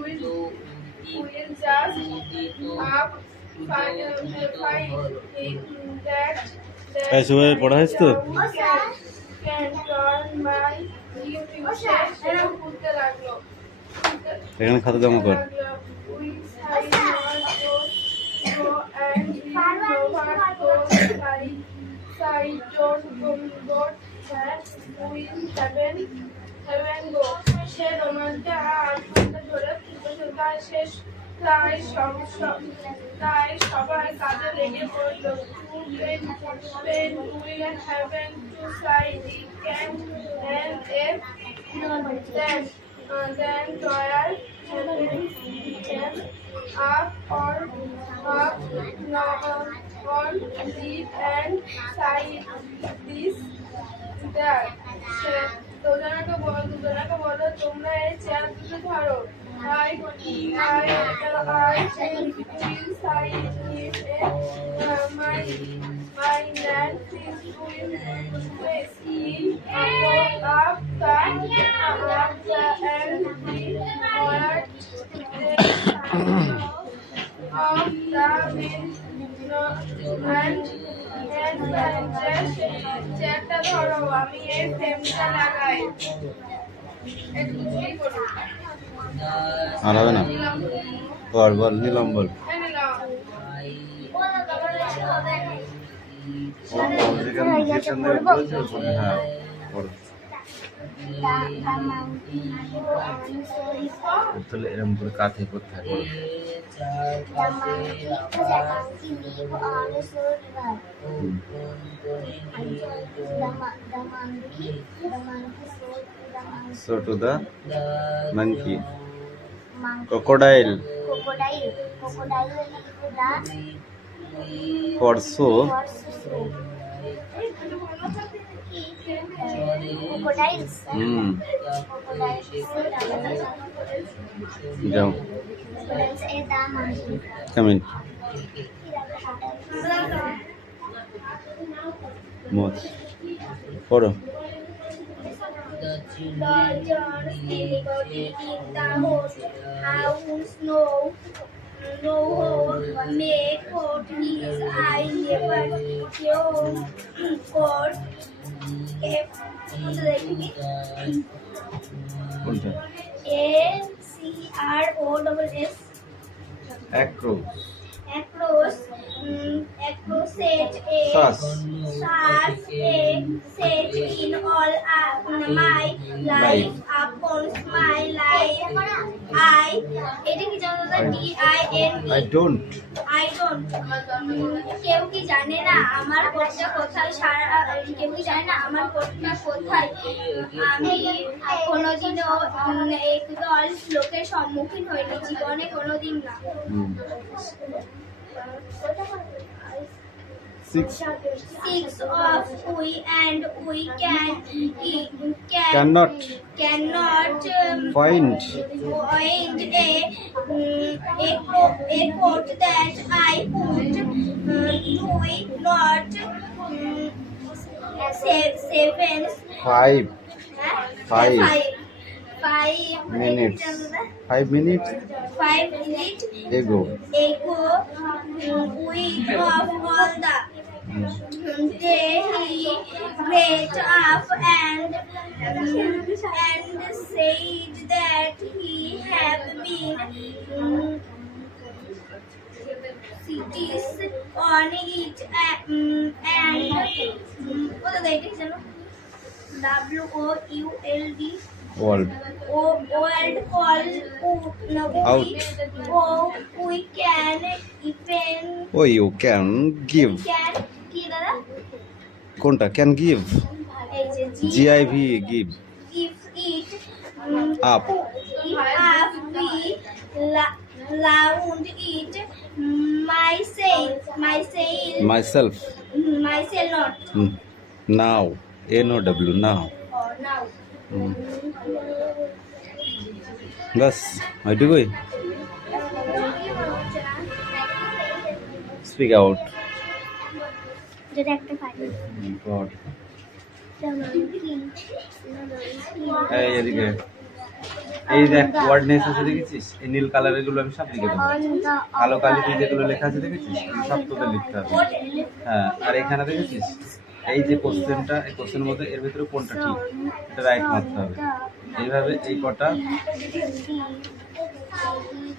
will just up ऐसे हुए पढ़ा है तो can turn my future খুলতে লাগলো এখানে খাতা জমা কর which I not go and over those side don't that will heaven go সে রোমান্সটা 8 ঘন্টা ধরে চলতে শেষ প্রায় সবাই কাজে লেগে পড়ল when will heaven to side it can and if then trial can up or up on deep and side this that দুজনাকে বলো তোমরা এই চেয়ার দুটো ধরো I will side if my land is will see up the and the word of the wind and চেয়ারটা ধরো আমি এই ফ্রেমটা লাগাই একটু কি করব আর হবে না বল নিলাম বল হ্যাঁ তাহলে এরকম করে কাঁথে করতে হবে So to the monkey. Crocodile. For so. Crocodiles. Jao. Come in. Moth. Photo. The giant anybody in the house. House no make hot his I never caught ACROSS across set in all my life upon my life এটা কি জানো না DIN I don't. কেউ কি জানে না আমার কোটটা কোথায় কেউ কি জানে না আমার কোটটা কোথায় আমি কোনোদিনও একদল লোকের সম্মুখীন হইনি জীবনে কোনোদিন না Six of we and we cannot a find quote that I put we not 5 minutes ago with of all the day he great up and said that he have been cities on it and what are they WOULD world world call out. We can even Oh, you can give. কি দাদা কোনটা can give এই যে GIV give if it up have we round it myself not now NOW now or now बस ऐटुकुई speak out যেটা একটা file God এই এদিকে এই দেখ ওয়ার্ডনেস আছে দেখেছিস, এই নীল কালারের গুলো আমি সব লিখে দেবো। কালো কালিতে যেগুলো লেখা আছে দেখেছিস, সব তোদের লিখতে হবে। হ্যাঁ, আর এখানে দেখেছিস এই যে কোশ্চেনটা, এই কোশ্চেনের মধ্যে এর ভিতরে কোনটা ঠিক এটা রাইট মারতে হবে। এইভাবে এই কটা,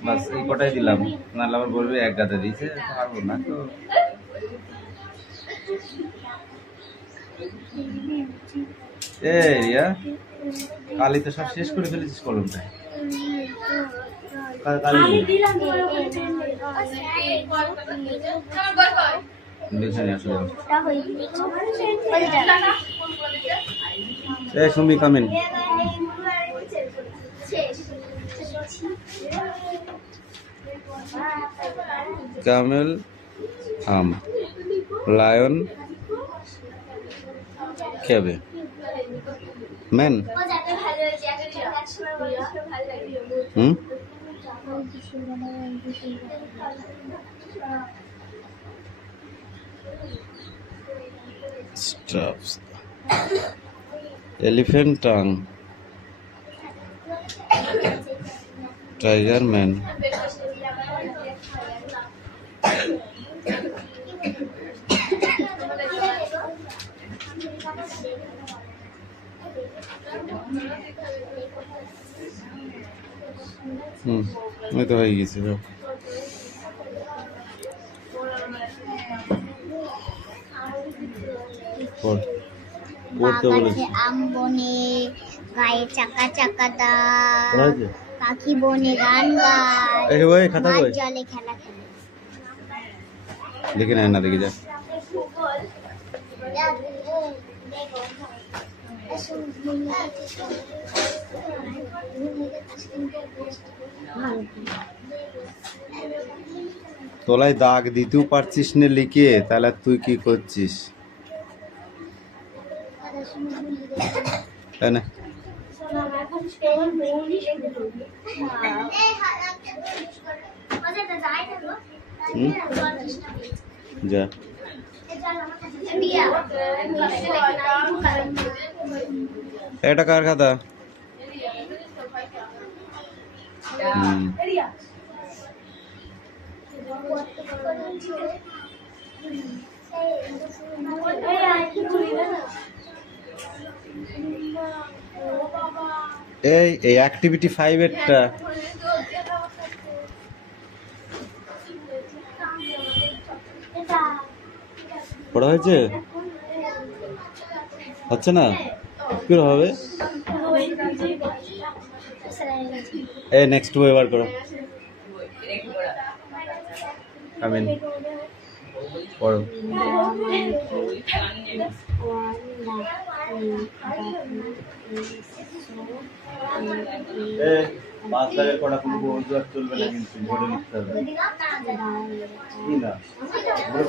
বাস এই কটাই দিলাম, নাহলে আবার বলবে এক গাদা দিয়েছে, পারবো না তো। রিয়া কালি তো সব শেষ করে ফেলেছিস কলমটা। কালি সুমি কামিন। camel, lion, খেবে, man, stuffs, elephant tongue, tiger man, এই তো হয়ে গেছে। আম বনে গায়ে চাকা চাকা দাও, পাখি বনে গান গায়, মাছ জলে খেলা খেলে। দেখে না দেখে যা। তোলাই দাগ দিতেও পারছিস না লিখে, তাহলে তুই কি করছিস? তাই না? যা এটা কার খাতা? এই অ্যাক্টিভিটি 5 এরটা পড়া হয়েছে? হচ্ছে না, কি হবে? নেক্সট বই বার করো। কামিন পড়ো। পাঁচ দাগের কটা কোনো বন্ধু আর চলবে না, কিন্তু বোর্ডে লিখতে হবে। কি না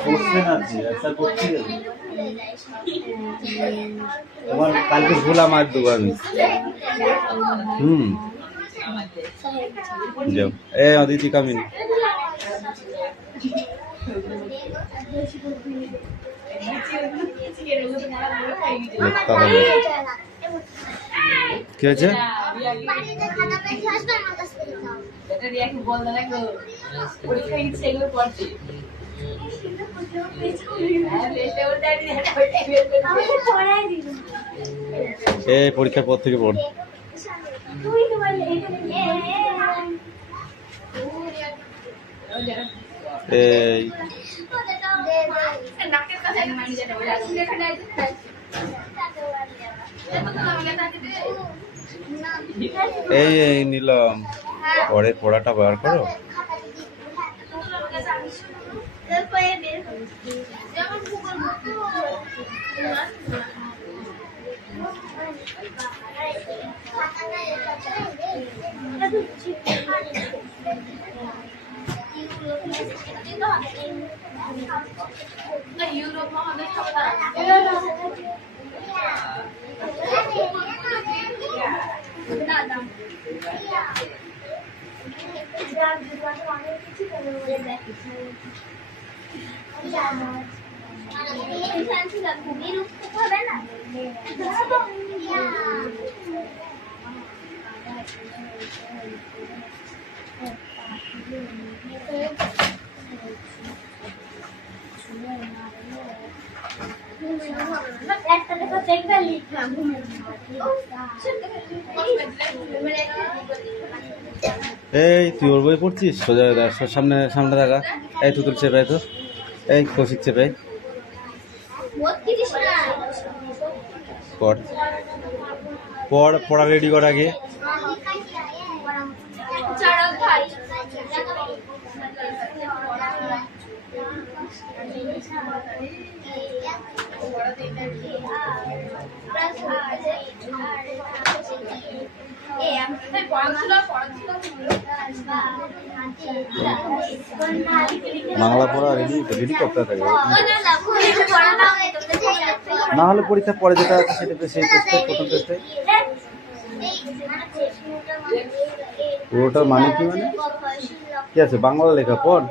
কোশ্চেন আছে, অ্যান্সার করতে হবে। তোমার কালকে ভুলা মার দেবো আমি। যাও। অদিতি কামিন। কি হয়েছে? পরীক্ষার পর থেকে পড়। এই নিলাম, পরে পড়াটা বার করো। একটা দেখো একটা লিখলাম এই তুই ওর বই পড়ছিস? সোজা সামনে সামনে থাকা। এই তুতুল চেপে তো, এই কৌশিক চেপে পড় পড়, পড়া রেডি কর আগে। বাংলা পড়া রেডি রেডি করতে থাকে, না হলে পরীক্ষার পরে যেটা আছে সেটাতে সেই টেস্টে প্রথম টেস্টে ওটার মানে কি, মানে কি আছে বাংলা লেখা পড়।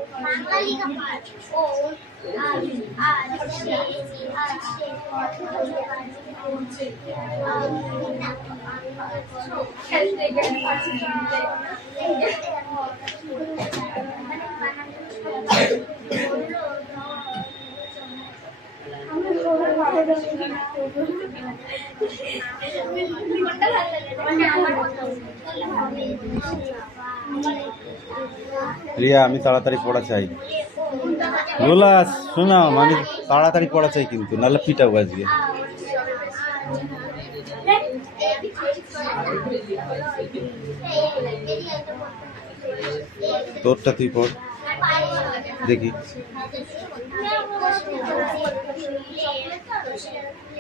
রিয়া আমি তাড়াতাড়ি পড়া চাই। রোলাস শোনাও, আমি তাড়াতাড়ি পড়া চাই কিন্তু, নাহলে পিটাবো আজকে। তোরটা তুই পড় দেখি।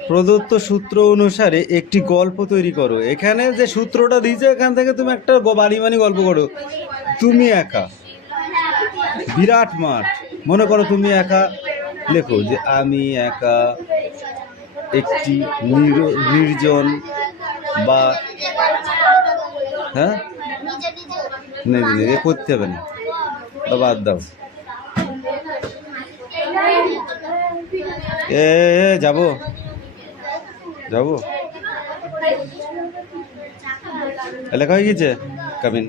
প্রদত্ত সূত্র অনুসারে একটি গল্প তৈরি করো। এখানে যে সূত্রটা দিয়েছে এখান থেকে তুমি একটা বাড়ি গল্প করো। তুমি একা, বিরাট মাঠ, মনে করো তুমি একা লেখো যে আমি একা একটি নির্জন বা হ্যাঁ নেই করতে হবে না, বাদ দাও। যাবো যাবো লেখা হয়ে গেছে কামিন।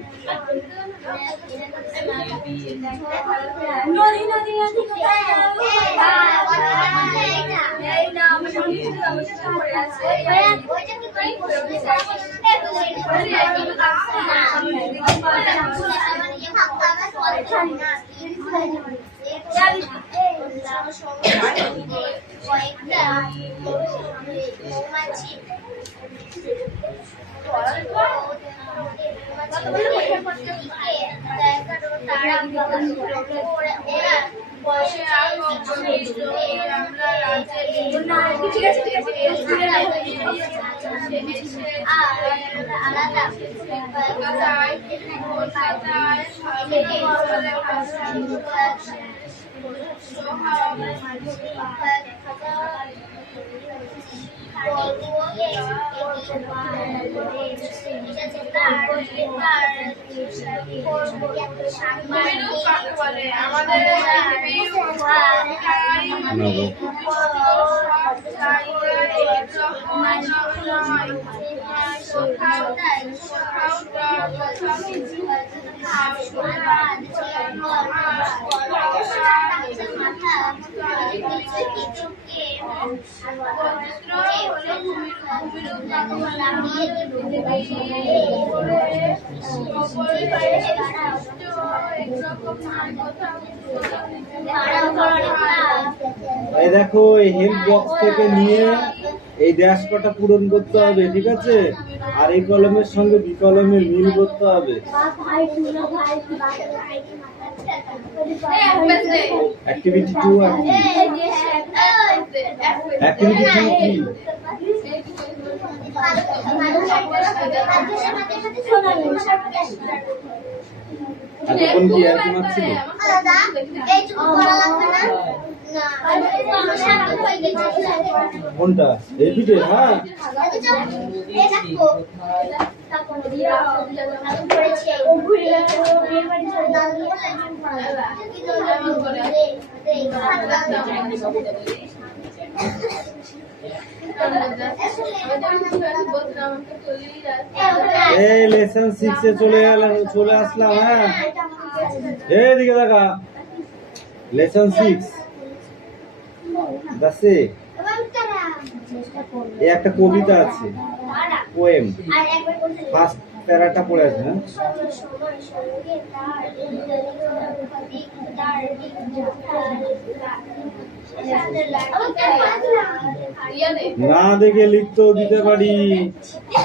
এই দেখো এই হেল্প বক্স থেকে নিয়ে এই ড্যাশ কটা পূরণ করতে হবে, ঠিক আছে? আর এই কলমের সঙ্গে বি কলমের মিল করতে হবে। অ্যাক্টিভিটি 2 আর কি? অ্যাক্টিভিটি 2 কি? আচ্ছা কোন কি আর কি মারছিল? কোনটা? এই ভিডিও? হ্যাঁ এই লেসন 6 এ চলে আসলাম। হ্যাঁ এইদিকে দেখা, লেসন 6 দাসে এই একটা কবিতা আছে, পোয়েম, ফার্স্ট প্যারাটা পড়ে আছে। হ্যাঁ না দেখে লিখতেও দিতে পারি,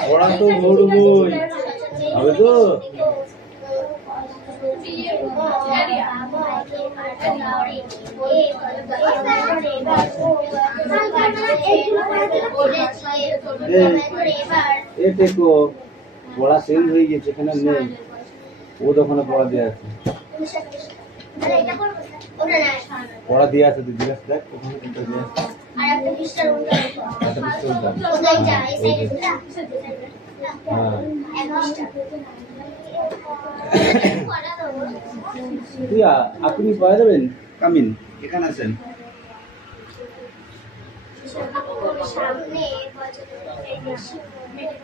পড়া তো ধরবই হবে তো। দেখো পড়া চেঞ্জ হয়ে গেছে, এখানে নেই, ও দোকানে পড়া দিয়ে আছে, পড়া দিয়ে আছে, তুই জিজ্ঞাসা দেখ ওখানে কোনটা দিয়ে আছে। আপনি পড়া দেবেন, কামিন এখানে আছেন।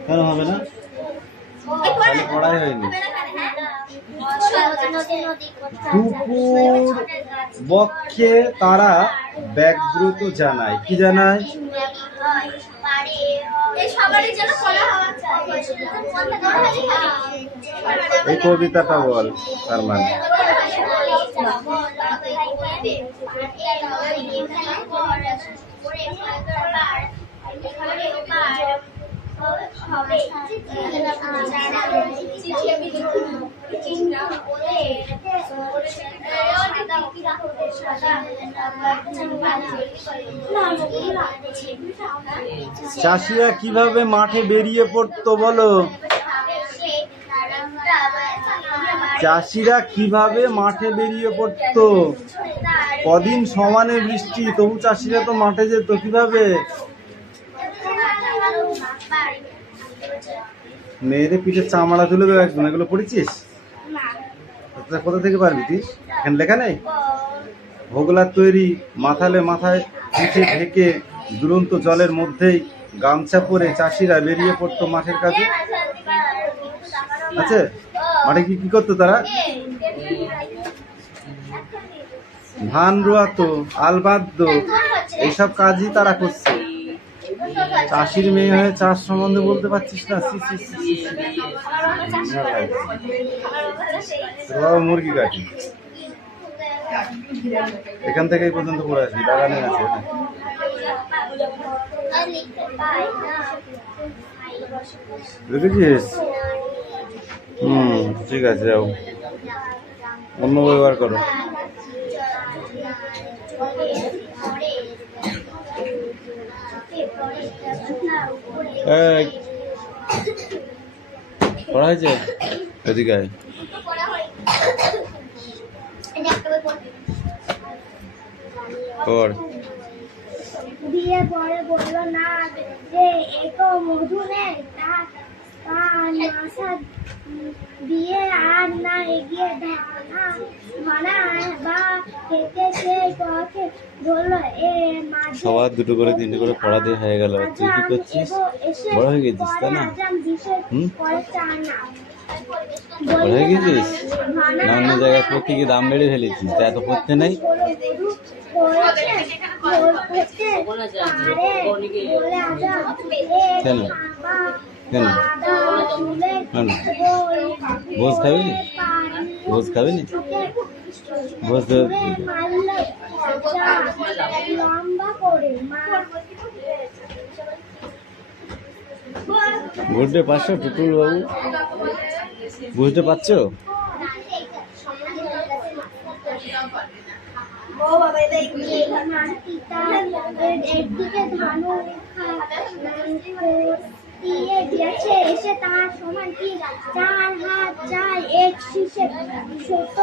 কেন হবে না? পড়াই হয়নি। দুপুর বক্ষে তারা ব্যাঘ্রত জানায়, কি জানায়? এই কবিতাটা বল তার মানে। চাষিরা কিভাবে মাঠে বেরিয়ে পড়তো বলো? চাষিরা কিভাবে মাঠে বেরিয়ে পড়তো? কদিন সমানে বৃষ্টি, তবু চাষিরা তো মাঠে যেত, কিভাবে? মেয়েদের পিঠে চামড়া তুলে দেবো একদম, এগুলো পড়েছিস? কোথা থেকে পারবি তুই? এখানে লেখা নেই? ভোগলার তৈরি, মাথালে মাথায় পিঠে ঢেকে দুরন্ত জলের মধ্যেই গামছা পরে চাষিরা বেরিয়ে পড়তো মাঠের কাজে। আচ্ছা, মাঠে কি করতো তারা? ধান রোয়াতো, আল বাঁধতো, এইসব কাজই তারা করছে। চাষির মেয়ে হয়ে চাষ সম্বন্ধে বলতে পারছিস না? মুরগি কাটি, এখান থেকে এই পর্যন্ত পড়ে আসবি, বাগানে আছে। দেখেছিস? ঠিক আছে, যাও অন্য ব্যবহার করো। পড়া হয়েছে? এদিকে দিয়ে পরে বললো না যে এতো মধু নেই, দিয়ে আর না এগিয়ে সবার দুটো করে তিনটে করে পড়া দিয়ে হয়ে গেল। তুই কি করছিস? বড় হয়ে গেছিস তাই না? বড় হয়ে গেছিস না, অন্য জায়গায় পড়তে গিয়ে দাম বেড়ে ফেলেছিস, তা এত পড়তে নেই। কেন কেন ভোজ খাবি? ভোজ খাবি না? ভোজ বুঝতে পারছো টুটুল বাবু? বুঝতে পারছো? দিয়ে গেছে এসে তার সমান কি 4 হাত 4 এক শিশে ছোট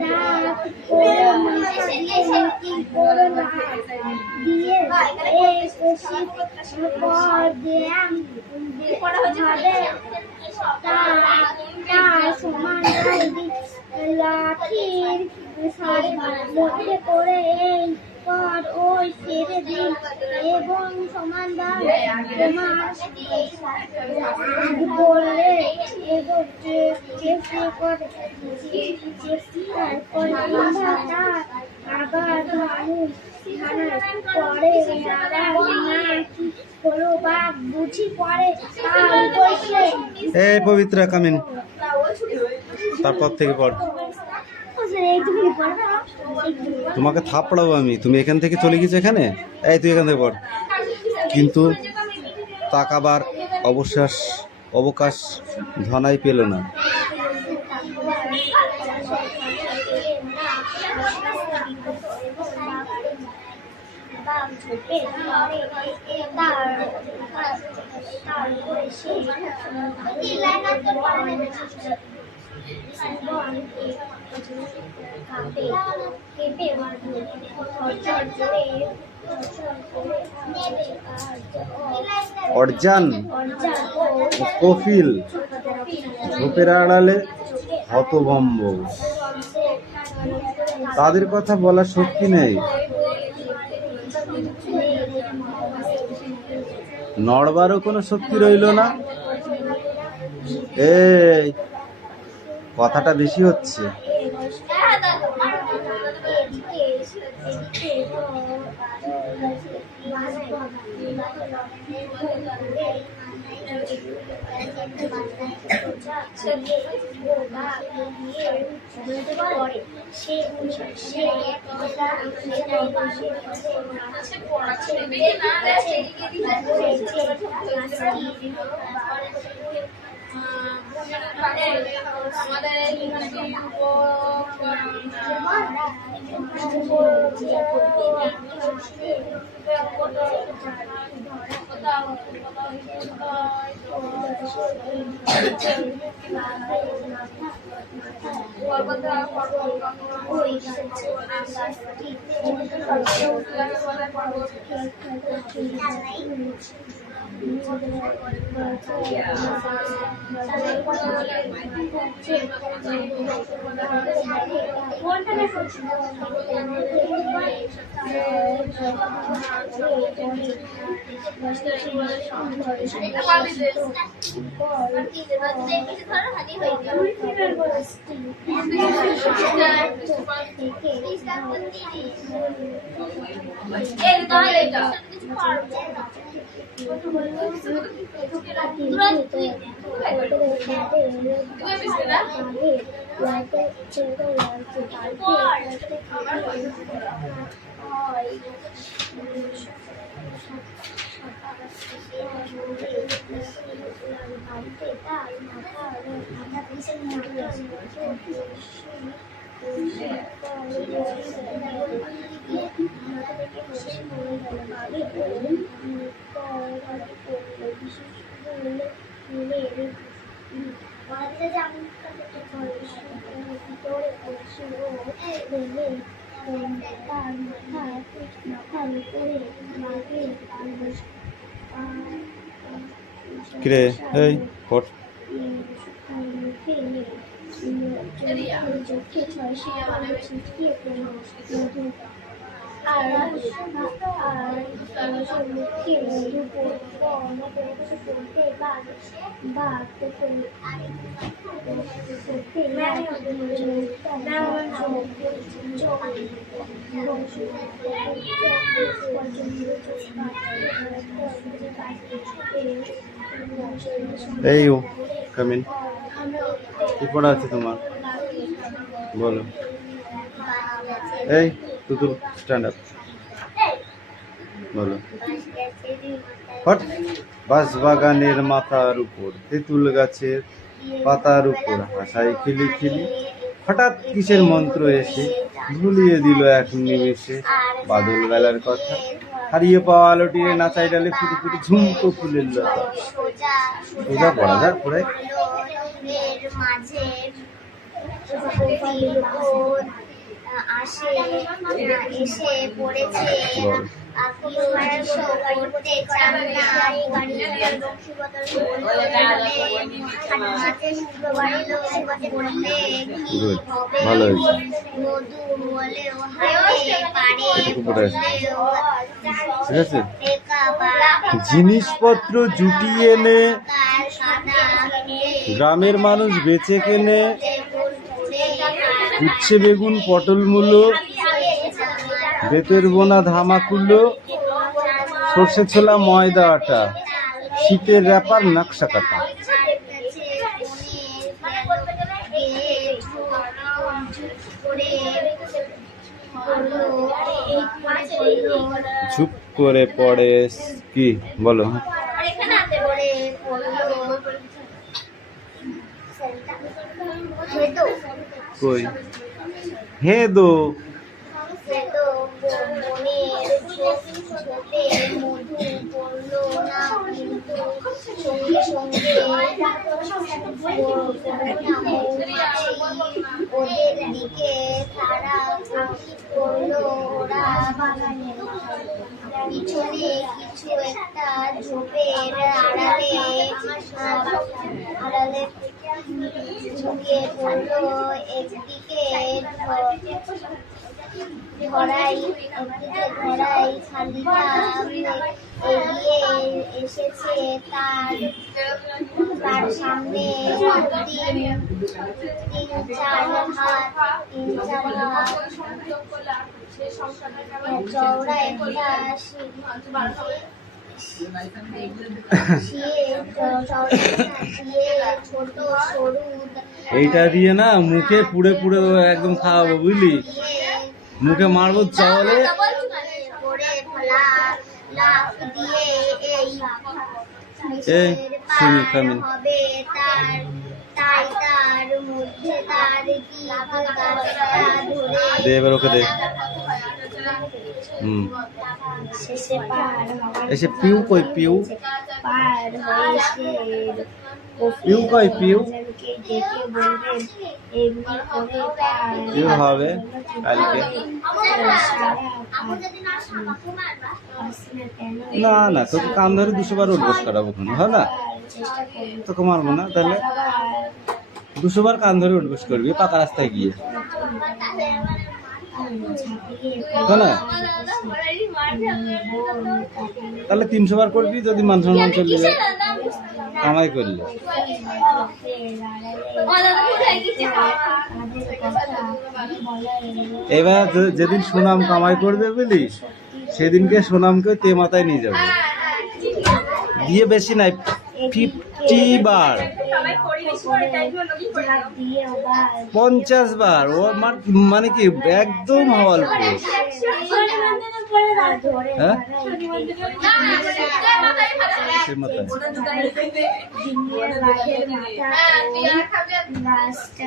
ডাক করে কি করে না দিয়ে পর দিলাম পড়া হচ্ছে তার সমান লাঠির মধ্যে করে এই পর ওই ছেড়ে দিন এবং সমান দাম তোমার বললে এবং চেষ্টা করে আবার মানুষ পরে হলো বা বুঝি পরে এই পবিত্রা কামিন, তারপর থেকে পড়। তোমাকে থাপড়াবো আমি, তুমি এখান থেকে চলে গেছো এখানে। এই তুই এখান থেকে পড়। কিন্তু তাকাবার অবকাশ ধনাই পেল না। অর্জান কফিল ঝোপের আড়ালে হতভম্ব, তাদের কথা বলার শক্তি নেই। নড়বারও কোনো শক্তি রইল না। এই কথাটা বেশি হচ্ছে। কিরে এই পড়। এই ও কামিন, কি পড়া আছে তোমার বলো। এই তুতুল স্ট্যান্ড আপ বলো। হট বাঁশবাগানের মাথার উপর তেঁতুল গাছের পাতার উপর হাসায় খিলি হঠাৎ কিসের মন্ত্র এসে ভুলিয়ে দিল এক নিমেষে বাদল বেলার কথা। হারিয়ে পাওয়া আলোটিরে নাচাই ডালে ফুটে ফুটে ঝুমকো ফুলের লতা। সোজা পড়া যাক পড়ে। এসে পড়েছে ভালো মধু বলে উপরে, ঠিক আছে। জিনিসপত্র জুটিয়ে এনে গ্রামের মানুষ বেচে কেনে উচ্ছে বেগুন পটল মূলো বেতের বোনা ধামাকুলো সর্ষে ছোলা ময়দা আটা শীতের র্যাপার নকশা কাটা। ঝুপ করে পড়ে কি বলো? কই হে দো ওদের দিকে তারা করলো ওরা পিছনে কিছু একটা ঝোপের আড়ালে ঝুঁকে পড়লো একদিকে ধরাই খালিটা এগিয়ে এসেছে তার সামনে তিন চার হাত চওড়া একটা ছোট সরু এইটা দিয়ে না মুখে পুড়ে পুড়ে একদম খাওয়াবো বুঝলি, মুখে মারবো চাওয়ালে। এই শুনি কামিন দে এবার ওকে দে। এসে পিউ কই পিউ পিউ কই পিউ পিউ হবে কালকে। না না তোকে কান ধরে 200 বার উঠবস করাবো, হয় না? তোকে মারবো না, তাহলে 200 বার কান ধরে উঠবস করবি পাকা রাস্তায় গিয়ে, না? তাহলে 300 বার করবি যদি মান সম্মান চলে যায় কামাই করলে। এবার যেদিন সুনাম কামাই করবে বুঝলিস, সেদিনকে সুনামকে তে মাথায় নিয়ে যাবে দিয়ে, বেশি নাই 50 বার 50 বার। ও মানে কি একদম হাওয়াল পুরো, হ্যাঁ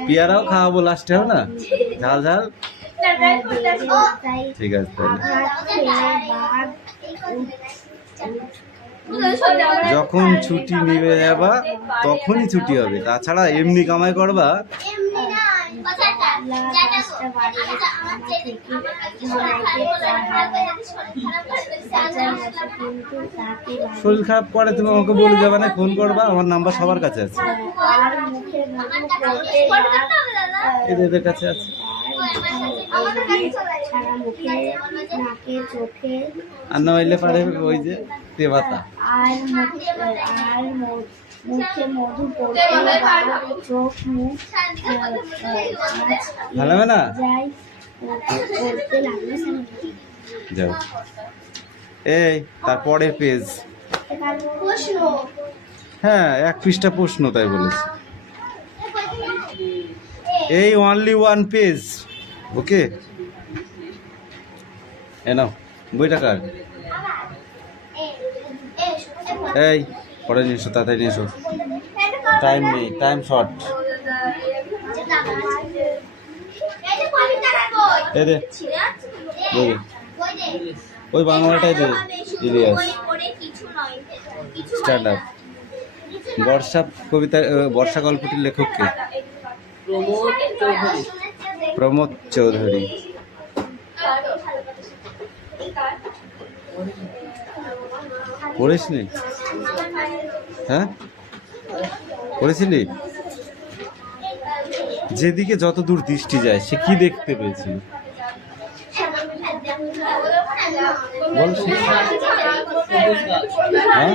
পেয়ারাও খাওয়াবো লাস্টে, হবে না? ঝাল ঝাল, ঠিক আছে। যখন ছুটি নিবে যাবা তখনই ছুটি হবে, তাছাড়া এমনি কামাই করবা। শরীর খারাপ করে তুমি আমাকে বলে যাবে না, ফোন করবা, আমার নাম্বার সবার কাছে আছে, এদের কাছে আছে। আর না হইলে পারে ওই যে দেবতা ভালো হবে না? যাও এই তারপরে পেজ, হ্যাঁ 1 পৃষ্ঠা প্রশ্ন, তাই বলেছি। এই অনলি 1 পেজ, ওকে? এ নাও বইটা কার, এই পরে নিয়ে এসো, তাড়াতাড়ি নিয়ে এসো, টাইম নেই, টাইম শর্ট। এই দে ওই বাংলাটাই দে, ইলিয়াস স্ট্যান্ড আপ। বর্ষা কবিতা, বর্ষা গল্পটির লেখক কে? প্রমোদ চৌধুরী। পড়িসনি? হ্যাঁ পড়েছিলি? যেদিকে যত দূর দৃষ্টি যায় সে কি দেখতে পেয়েছিল? বলছি হ্যাঁ